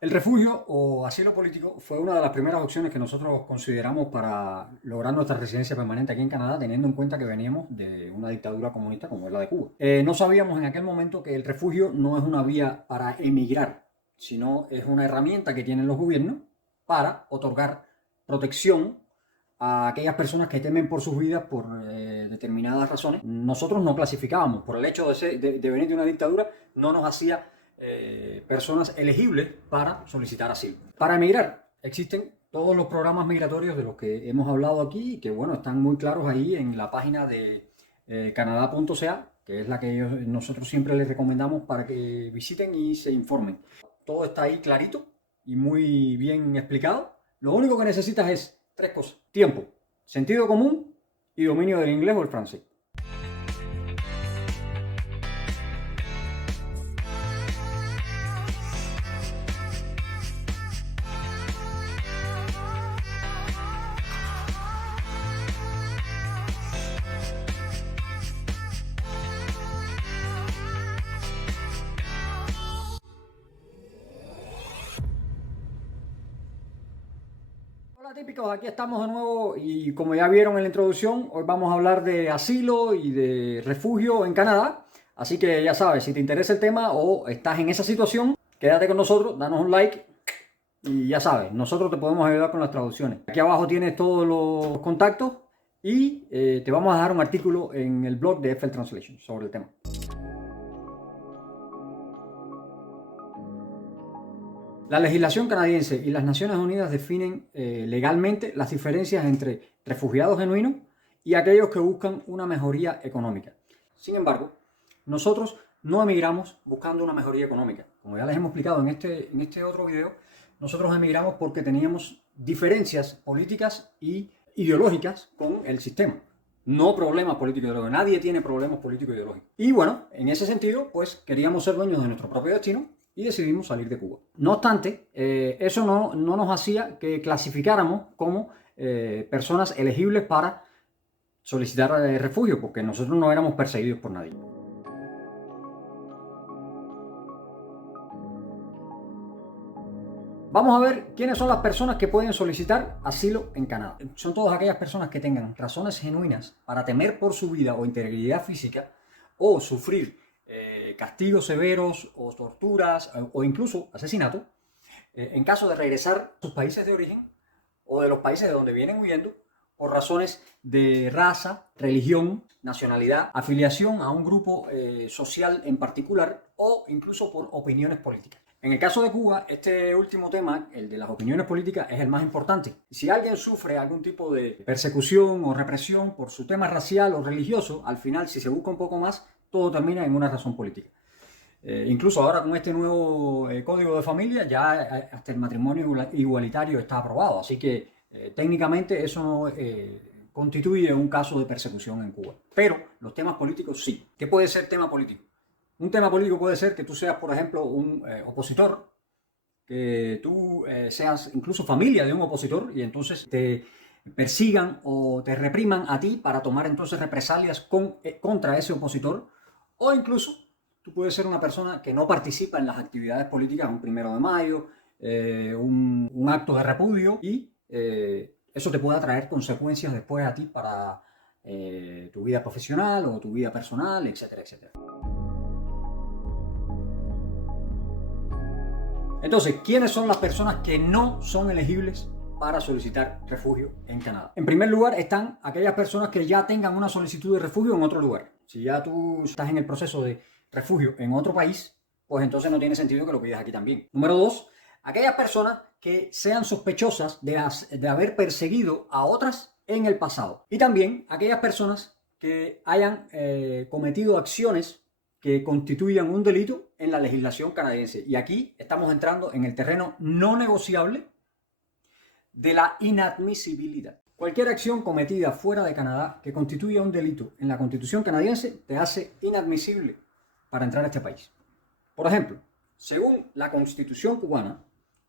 El refugio o asilo político fue una de las primeras opciones que nosotros consideramos para lograr nuestra residencia permanente aquí en Canadá, teniendo en cuenta que veníamos de una dictadura comunista como es la de Cuba. No sabíamos en aquel momento que el refugio no es una vía para emigrar, sino es una herramienta que tienen los gobiernos para otorgar protección a aquellas personas que temen por sus vidas por determinadas razones. Nosotros no clasificábamos, por el hecho de venir de una dictadura, no nos hacía personas elegibles para solicitar asilo. Para emigrar existen todos los programas migratorios de los que hemos hablado aquí y que bueno, están muy claros ahí en la página de canadá.ca, que es la que nosotros siempre les recomendamos para que visiten y se informen. Todo está ahí clarito y muy bien explicado. Lo único que necesitas es tres cosas: tiempo, sentido común y dominio del inglés o el francés. Hola típicos, aquí estamos de nuevo y como ya vieron en la introducción, hoy vamos a hablar de asilo y de refugio en Canadá. Así que ya sabes, si te interesa el tema o estás en esa situación, quédate con nosotros, danos un like y ya sabes, nosotros te podemos ayudar con las traducciones. Aquí abajo tienes todos los contactos y te vamos a dar un artículo en el blog de FL Translation sobre el tema. La legislación canadiense y las Naciones Unidas definen legalmente las diferencias entre refugiados genuinos y aquellos que buscan una mejoría económica. Sin embargo, nosotros no emigramos buscando una mejoría económica. Como ya les hemos explicado en este otro video, nosotros emigramos porque teníamos diferencias políticas y ideológicas con el sistema. No problemas políticos ideológicos. Nadie tiene problemas políticos ideológicos. Y bueno, en ese sentido, pues queríamos ser dueños de nuestro propio destino y decidimos salir de Cuba. No obstante, eso no nos hacía que clasificáramos como personas elegibles para solicitar refugio, porque nosotros no éramos perseguidos por nadie. Vamos a ver quiénes son las personas que pueden solicitar asilo en Canadá. Son todas aquellas personas que tengan razones genuinas para temer por su vida o integridad física o sufrir castigos severos o torturas o incluso asesinato en caso de regresar a sus países de origen o de los países de donde vienen huyendo por razones de raza, religión, nacionalidad, afiliación a un grupo social en particular o incluso por opiniones políticas. En el caso de Cuba, este último tema, el de las opiniones políticas, es el más importante. Si alguien sufre algún tipo de persecución o represión por su tema racial o religioso, al final, si se busca un poco más, todo termina en una razón política. Incluso ahora con este nuevo código de familia, ya hasta el matrimonio igualitario está aprobado. Así que técnicamente eso no constituye un caso de persecución en Cuba. Pero los temas políticos sí. ¿Qué puede ser tema político? Un tema político puede ser que tú seas, por ejemplo, un opositor, que tú seas incluso familia de un opositor y entonces te persigan o te repriman a ti para tomar entonces represalias contra ese opositor, o incluso tú puedes ser una persona que no participa en las actividades políticas, un 1 de mayo, un acto de repudio y eso te puede traer consecuencias después a ti para tu vida profesional o tu vida personal, etcétera, etcétera. Entonces, ¿quiénes son las personas que no son elegibles para solicitar refugio en Canadá? En primer lugar están aquellas personas que ya tengan una solicitud de refugio en otro lugar. Si ya tú estás en el proceso de refugio en otro país, pues entonces no tiene sentido que lo pidas aquí también. Número 2, aquellas personas que sean sospechosas de haber perseguido a otras en el pasado. Y también aquellas personas que hayan cometido acciones que constituyan un delito en la legislación canadiense. Y aquí estamos entrando en el terreno no negociable de la inadmisibilidad. Cualquier acción cometida fuera de Canadá que constituya un delito en la Constitución canadiense te hace inadmisible para entrar a este país. Por ejemplo, según la Constitución cubana,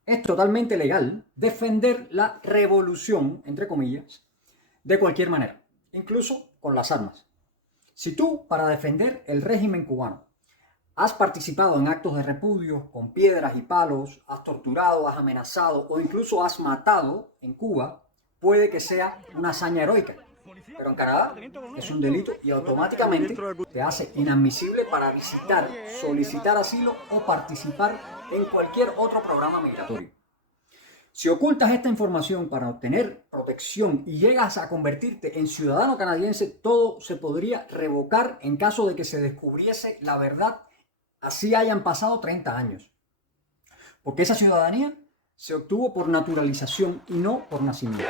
es totalmente legal defender la revolución, entre comillas, de cualquier manera, incluso con las armas. Si tú, para defender el régimen cubano, has participado en actos de repudio con piedras y palos, has torturado, has amenazado o incluso has matado en Cuba, puede que sea una hazaña heroica. Pero en Canadá es un delito y automáticamente te hace inadmisible para visitar, solicitar asilo o participar en cualquier otro programa migratorio. Si ocultas esta información para obtener protección y llegas a convertirte en ciudadano canadiense, todo se podría revocar en caso de que se descubriese la verdad, así hayan pasado 30 años. Porque esa ciudadanía se obtuvo por naturalización y no por nacimiento.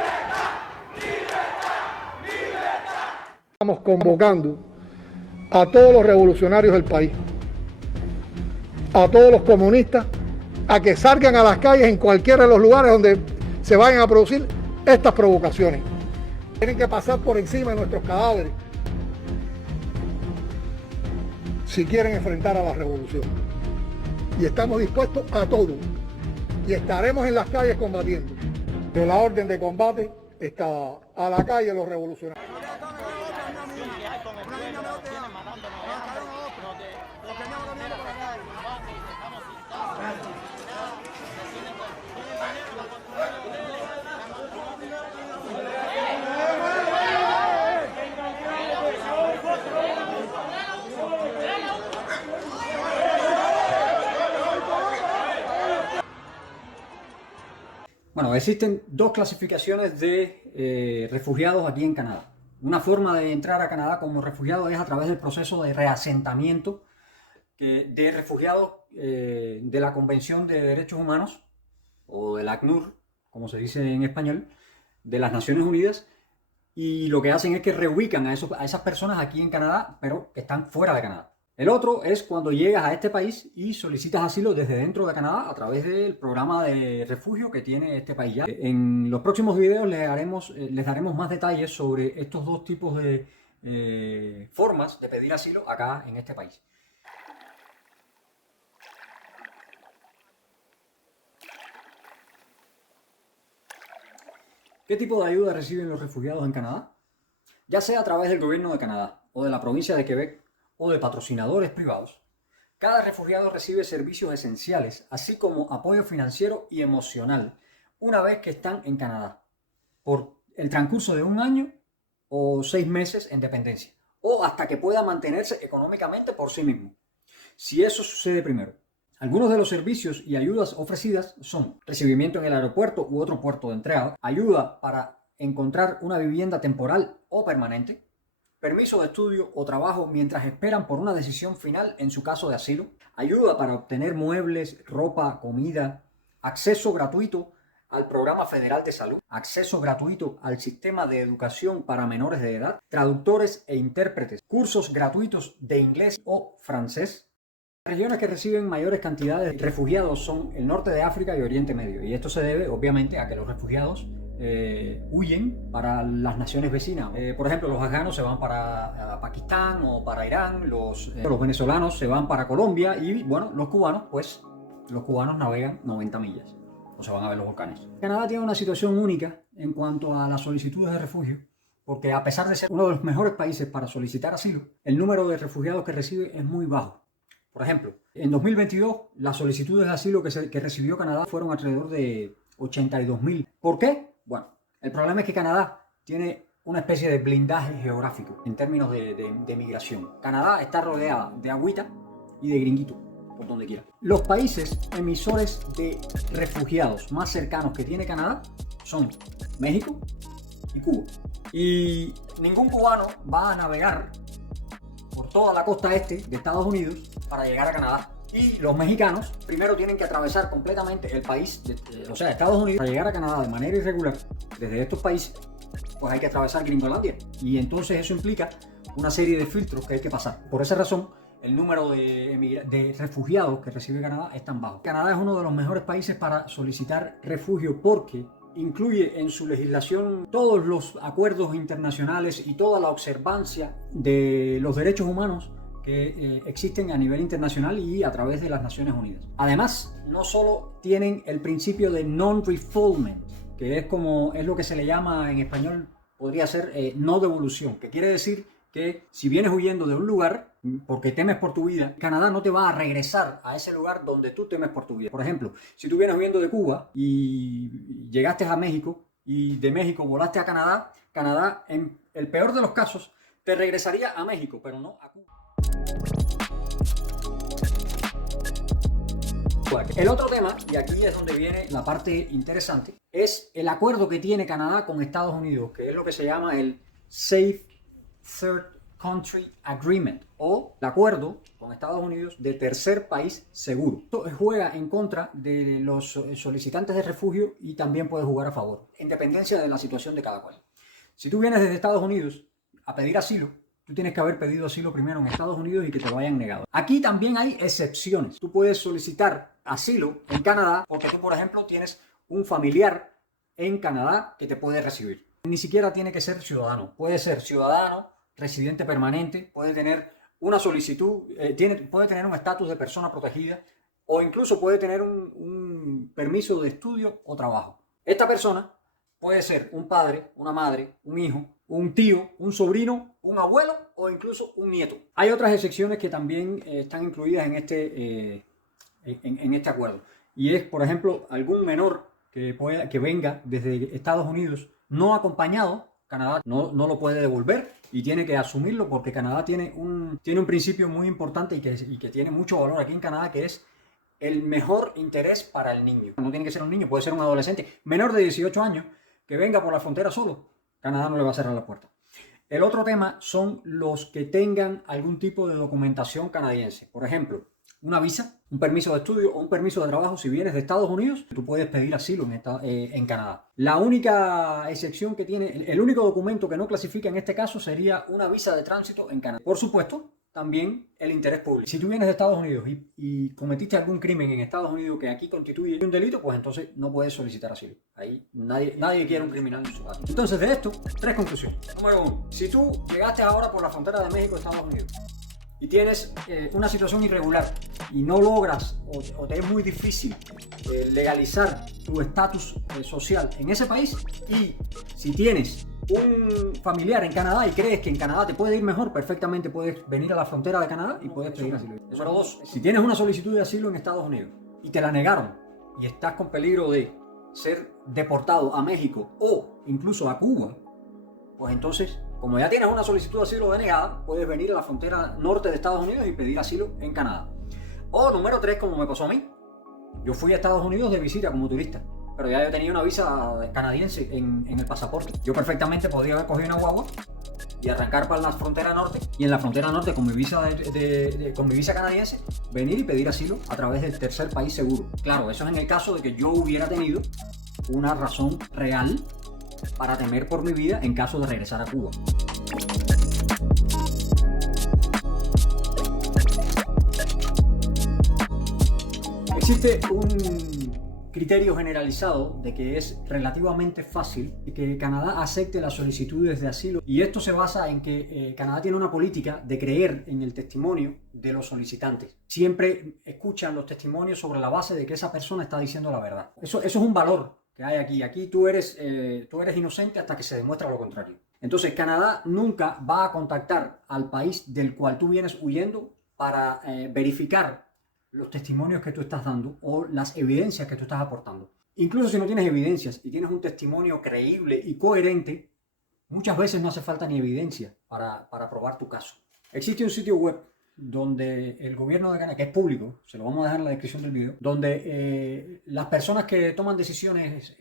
Estamos convocando a todos los revolucionarios del país, a todos los comunistas, a que salgan a las calles en cualquiera de los lugares donde se vayan a producir estas provocaciones. Tienen que pasar por encima de nuestros cadáveres si quieren enfrentar a la revolución. Y estamos dispuestos a todo. Y estaremos en las calles combatiendo. Pero la orden de combate está a la calle los revolucionarios. Bueno, existen dos clasificaciones de refugiados aquí en Canadá. Una forma de entrar a Canadá como refugiado es a través del proceso de reasentamiento de refugiados de la Convención de Derechos Humanos, o del ACNUR, como se dice en español, de las Naciones Unidas, y lo que hacen es que reubican a esas personas aquí en Canadá, pero que están fuera de Canadá. El otro es cuando llegas a este país y solicitas asilo desde dentro de Canadá a través del programa de refugio que tiene este país. Ya en los próximos videos les daremos más detalles sobre estos dos tipos de formas de pedir asilo acá en este país. ¿Qué tipo de ayuda reciben los refugiados en Canadá? Ya sea a través del gobierno de Canadá o de la provincia de Quebec o de patrocinadores privados, cada refugiado recibe servicios esenciales, así como apoyo financiero y emocional, una vez que están en Canadá, por el transcurso de un año o 6 meses en dependencia, o hasta que pueda mantenerse económicamente por sí mismo, si eso sucede primero. Algunos de los servicios y ayudas ofrecidas son recibimiento en el aeropuerto u otro puerto de entrada, ayuda para encontrar una vivienda temporal o permanente, permiso de estudio o trabajo mientras esperan por una decisión final en su caso de asilo, ayuda para obtener muebles, ropa, comida, acceso gratuito al Programa Federal de Salud, acceso gratuito al sistema de educación para menores de edad, traductores e intérpretes, cursos gratuitos de inglés o francés. Las regiones que reciben mayores cantidades de refugiados son el norte de África y Oriente Medio, y esto se debe obviamente a que los refugiados huyen para las naciones vecinas. Por ejemplo, los afganos se van para Pakistán o para Irán, los venezolanos se van para Colombia y bueno, los cubanos navegan 90 millas o se van a ver los volcanes. Canadá tiene una situación única en cuanto a las solicitudes de refugio, porque a pesar de ser uno de los mejores países para solicitar asilo, el número de refugiados que recibe es muy bajo. Por ejemplo, en 2022 las solicitudes de asilo que recibió Canadá fueron alrededor de 82.000. ¿Por qué? Bueno, el problema es que Canadá tiene una especie de blindaje geográfico en términos de migración. Canadá está rodeada de agüita y de gringuito, por donde quiera. Los países emisores de refugiados más cercanos que tiene Canadá son México y Cuba. Y ningún cubano va a navegar por toda la costa este de Estados Unidos para llegar a Canadá. Y los mexicanos primero tienen que atravesar completamente el país, o sea, Estados Unidos, para llegar a Canadá de manera irregular desde estos países, pues hay que atravesar Gringolandia. Y entonces eso implica una serie de filtros que hay que pasar. Por esa razón, el número de refugiados que recibe Canadá es tan bajo. Canadá es uno de los mejores países para solicitar refugio porque incluye en su legislación todos los acuerdos internacionales y toda la observancia de los derechos humanos que existen a nivel internacional y a través de las Naciones Unidas. Además, no solo tienen el principio de non-refoulement, que es lo que se le llama en español, podría ser no devolución, que quiere decir que si vienes huyendo de un lugar porque temes por tu vida, Canadá no te va a regresar a ese lugar donde tú temes por tu vida. Por ejemplo, si tú vienes huyendo de Cuba y llegaste a México y de México volaste a Canadá, Canadá en el peor de los casos te regresaría a México, pero no a Cuba. El otro tema, y aquí es donde viene la parte interesante, es el acuerdo que tiene Canadá con Estados Unidos, que es lo que se llama el Safe Third Country Agreement, o el acuerdo con Estados Unidos de tercer país seguro. Esto juega en contra de los solicitantes de refugio y también puede jugar a favor, en dependencia de la situación de cada cual. Si tú vienes desde Estados Unidos a pedir asilo, tú tienes que haber pedido asilo primero en Estados Unidos y que te lo hayan negado. Aquí también hay excepciones. Tú puedes solicitar asilo en Canadá porque tú, por ejemplo, tienes un familiar en Canadá que te puede recibir. Ni siquiera tiene que ser ciudadano. Puede ser ciudadano, residente permanente, puede tener una solicitud, puede tener un estatus de persona protegida o incluso puede tener un permiso de estudio o trabajo. Esta persona puede ser un padre, una madre, un hijo, un tío, un sobrino, un abuelo o incluso un nieto. Hay otras excepciones que también están incluidas en este acuerdo. Y es, por ejemplo, algún menor que venga desde Estados Unidos no acompañado. Canadá no lo puede devolver y tiene que asumirlo porque Canadá tiene un principio muy importante y que tiene mucho valor aquí en Canadá, que es el mejor interés para el niño. No tiene que ser un niño, puede ser un adolescente menor de 18 años que venga por la frontera solo. Canadá no le va a cerrar la puerta. El otro tema son los que tengan algún tipo de documentación canadiense. Por ejemplo, una visa, un permiso de estudio o un permiso de trabajo. Si vienes de Estados Unidos, tú puedes pedir asilo en Canadá. La única excepción que tiene, el único documento que no clasifica en este caso sería una visa de tránsito en Canadá. Por supuesto, también el interés público. Si tú vienes de Estados Unidos y cometiste algún crimen en Estados Unidos que aquí constituye un delito, pues entonces no puedes solicitar asilo. Ahí nadie quiere un criminal en su casa. Entonces, de esto, 3 conclusiones. Número 1. Si tú llegaste ahora por la frontera de México a Estados Unidos y tienes una situación irregular y no logras o te es muy difícil legalizar tu estatus social en ese país, y si tienes un familiar en Canadá y crees que en Canadá te puede ir mejor, perfectamente puedes venir a la frontera de Canadá y puedes pedir asilo. Eso era 2. Si tienes una solicitud de asilo en Estados Unidos y te la negaron y estás con peligro de ser deportado a México o incluso a Cuba, pues entonces, como ya tienes una solicitud de asilo denegada, puedes venir a la frontera norte de Estados Unidos y pedir asilo en Canadá. O número 3, como me pasó a mí. Yo fui a Estados Unidos de visita como turista, pero ya yo tenía una visa canadiense en el pasaporte. Yo perfectamente podría haber cogido una guagua y arrancar para la frontera norte, y en la frontera norte con mi visa con mi visa canadiense venir y pedir asilo a través del tercer país seguro. Claro, eso es en el caso de que yo hubiera tenido una razón real para temer por mi vida en caso de regresar a Cuba. Existe un criterio generalizado de que es relativamente fácil que Canadá acepte las solicitudes de asilo, y esto se basa en que Canadá tiene una política de creer en el testimonio de los solicitantes. Siempre escuchan los testimonios sobre la base de que esa persona está diciendo la verdad. Eso es un valor que hay aquí. Aquí tú eres inocente hasta que se demuestra lo contrario. Entonces, Canadá nunca va a contactar al país del cual tú vienes huyendo para verificar los testimonios que tú estás dando o las evidencias que tú estás aportando. Incluso si no tienes evidencias y tienes un testimonio creíble y coherente, muchas veces no hace falta ni evidencia para probar tu caso. Existe un sitio web donde el gobierno de Canadá, que es público, se lo vamos a dejar en la descripción del video, donde las personas que toman decisiones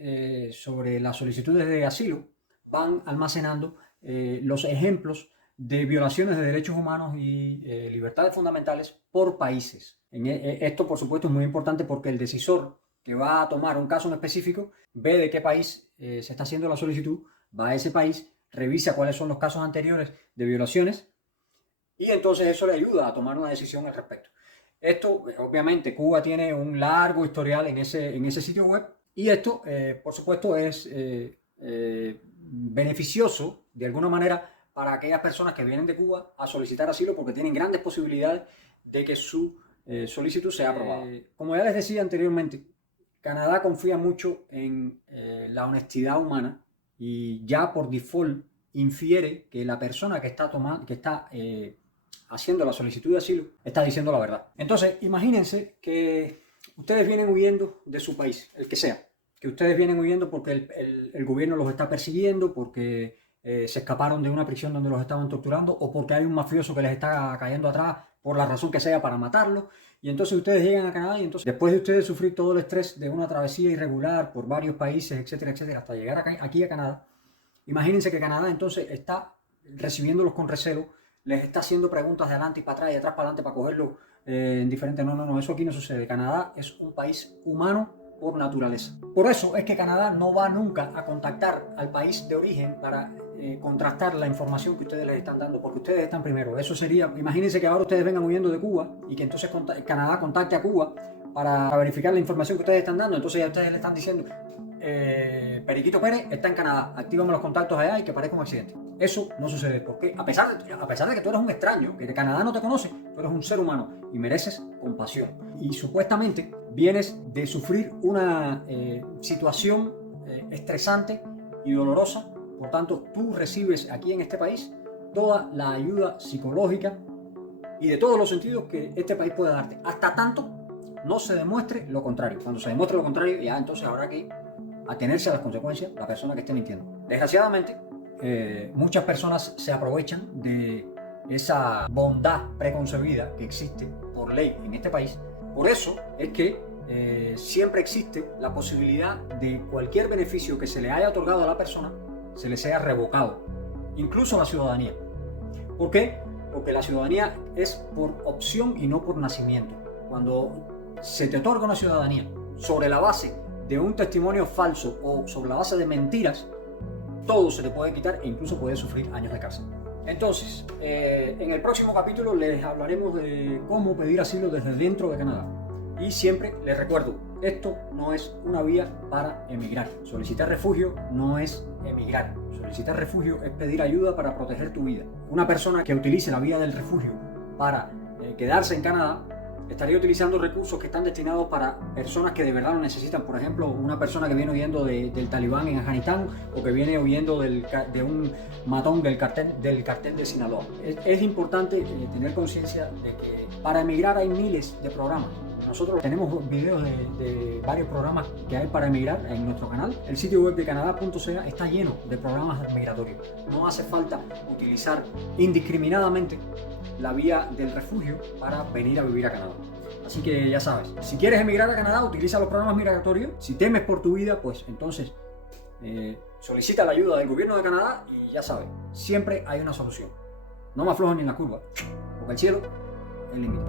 sobre las solicitudes de asilo van almacenando los ejemplos de violaciones de derechos humanos y libertades fundamentales por países. Esto, por supuesto, es muy importante porque el decisor que va a tomar un caso en específico ve de qué país se está haciendo la solicitud, va a ese país, revisa cuáles son los casos anteriores de violaciones, y entonces eso le ayuda a tomar una decisión al respecto. Esto, obviamente, Cuba tiene un largo historial en ese sitio web, y esto, por supuesto, es beneficioso de alguna manera para aquellas personas que vienen de Cuba a solicitar asilo, porque tienen grandes posibilidades de que su solicitud sea aprobada. Como ya les decía anteriormente, Canadá confía mucho en la honestidad humana y ya por default infiere que la persona que está haciendo la solicitud de asilo está diciendo la verdad. Entonces, imagínense que ustedes vienen huyendo de su país, el que sea. Que ustedes vienen huyendo porque el gobierno los está persiguiendo, porque se escaparon de una prisión donde los estaban torturando, o porque hay un mafioso que les está cayendo atrás por la razón que sea para matarlos. Y entonces ustedes llegan a Canadá y entonces después de ustedes sufrir todo el estrés de una travesía irregular por varios países, etcétera, etcétera, hasta llegar aquí a Canadá, imagínense que Canadá entonces está recibiéndolos con recelo, les está haciendo preguntas de adelante y para atrás y de atrás para adelante para cogerlos en diferentes... No, eso aquí no sucede. Canadá es un país humano por naturaleza. Por eso es que Canadá no va nunca a contactar al país de origen para contrastar la información que ustedes les están dando, porque ustedes están primero. Eso sería, imagínense que ahora ustedes vengan huyendo de Cuba y que entonces Canadá contacte a Cuba para verificar la información que ustedes están dando. Entonces ya ustedes le están diciendo, Periquito Pérez está en Canadá, actívame los contactos allá y que parezca un accidente. Eso no sucede, porque a pesar de que tú eres un extraño, que de Canadá no te conoce, tú eres un ser humano y mereces compasión. Y supuestamente vienes de sufrir una situación estresante y dolorosa. Por tanto, tú recibes aquí en este país toda la ayuda psicológica y de todos los sentidos que este país puede darte. Hasta tanto no se demuestre lo contrario. Cuando se demuestre lo contrario, ya entonces habrá que atenerse a las consecuencias la persona que esté mintiendo. Desgraciadamente, muchas personas se aprovechan de esa bondad preconcebida que existe por ley en este país. Por eso es que siempre existe la posibilidad de cualquier beneficio que se le haya otorgado a la persona se le sea revocado, incluso la ciudadanía. ¿Por qué? Porque la ciudadanía es por opción y no por nacimiento. Cuando se te otorga una ciudadanía sobre la base de un testimonio falso o sobre la base de mentiras, todo se te puede quitar e incluso puedes sufrir años de cárcel. Entonces, en el próximo capítulo les hablaremos de cómo pedir asilo desde dentro de Canadá. Y siempre les recuerdo, esto no es una vía para emigrar. Solicitar refugio no es emigrar. Solicitar refugio es pedir ayuda para proteger tu vida. Una persona que utilice la vía del refugio para quedarse en Canadá estaría utilizando recursos que están destinados para personas que de verdad lo necesitan. Por ejemplo, una persona que viene huyendo del talibán en Afganistán o que viene huyendo de un matón del cartel de Sinaloa. Es importante tener conciencia de que para emigrar hay miles de programas. Nosotros tenemos videos de varios programas que hay para emigrar en nuestro canal. El sitio web de canadá.ca está lleno de programas migratorios. No hace falta utilizar indiscriminadamente la vía del refugio para venir a vivir a Canadá. Así que ya sabes, si quieres emigrar a Canadá, utiliza los programas migratorios. Si temes por tu vida, pues entonces solicita la ayuda del gobierno de Canadá y ya sabes, siempre hay una solución. No me aflojen ni en la curva, porque el cielo es el límite.